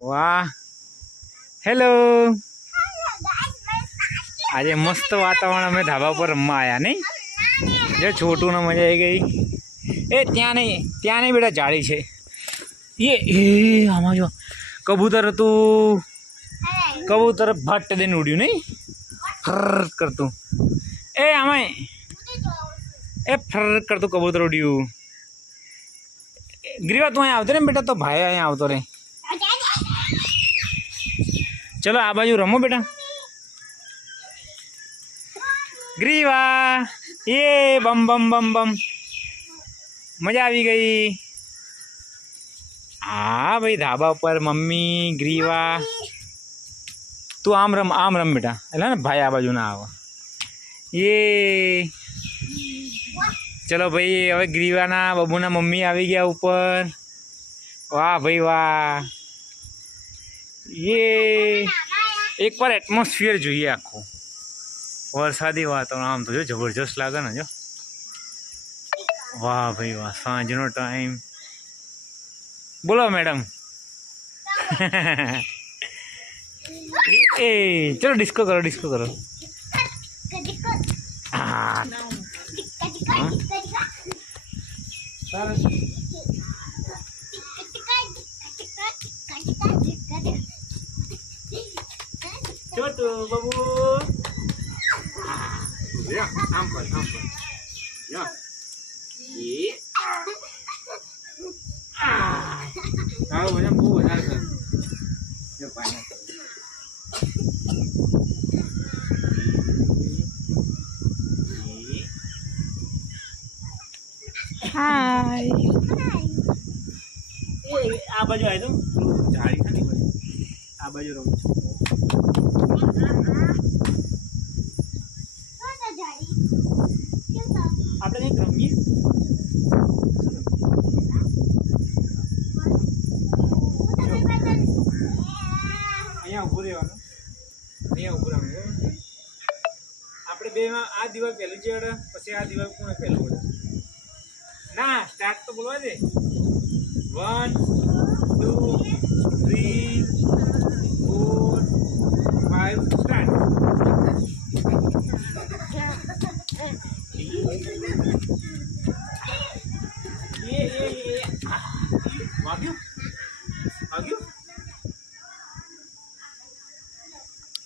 વાહ, હેલો. આજે મસ્ત વાતાવરણ, અમે ધાબા પર રમવા આવ્યા નહીં. જો છોટું ને મજા આવી ગઈ. ત્યાં નહીં બેટા, જાળી છે. આમાં જો કબૂતર હતું. કબૂતર ભટ્ટ દઈને ઉડ્યું નહીં, ફર કરતું. આમાં ફર કરતું કબૂતર ઉડ્યું. ગ્રીવા તું અહીંયા આવતો ને બેટા, તો ભાઈ અહીંયા આવતો રે. ચલો આ બાજુ રમો બેટા. ગ્રીવા બમ બમ બમ બમ, મજા આવી ગઈ. હા ભાઈ, ધાબા પર મમ્મી ગ્રીવા. તું આમ રમ બેટા, એટલે ને ભાઈ આ બાજુ ના આવે. ચલો ભાઈ, હવે ગ્રીવાના બબુના મમ્મી આવી ગયા ઉપર. વાહ ભાઈ વાહ. એકવાર એટમોસ્ફિયર જોઈએ આખું, વરસાદી વાતાવરણ. આમ તો જો જબરજસ્ત લાગે ને. જો વાહ ભાઈ વાહ, સાંજનો ટાઈમ. બોલો મેડમ. ચલો ડિસ્કો કરો, ડિસ્કો કરો. હા छोटू बाबू, आम पर या ये आओ बना बू बना कर ये पानी हाय ये आ बाजू आए तुम झाड़ी खानी पड़ी आ बाजू रहो આપણે કંઈક રમીએ. અહીંયા ઊભું રહેવાનું, અહીંયા ઊભું રહેવાનું. આપણે બેમાં આ દિવાલ પહેલું ચડે, પછી આ દિવાલ કોને પહેલું પડે. ના, સ્ટાર્ટ તો બોલવા દે. 1 2 3 4 5 સ્ટાર્ટ.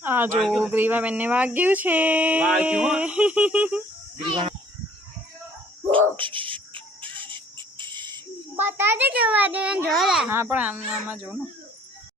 આ જો ગ્રીવા બેન ને વાગ્યું છે. બતા દે કેવા દે જોરા. હા પણ આમાં જો ને